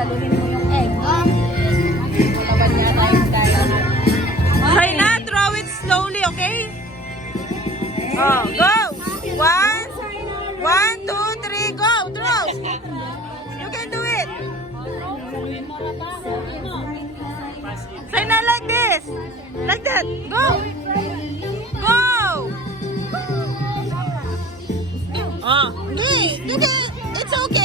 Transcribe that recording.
saluhin mo yung egg. Malawan niya tayong dalawa. Try na, throw it slowly, okay? Oh, go! 1, 2, 3, go! Throw! You can do it! Try na like this! Like that! Go! Go! Oh, okay! You can, it's okay!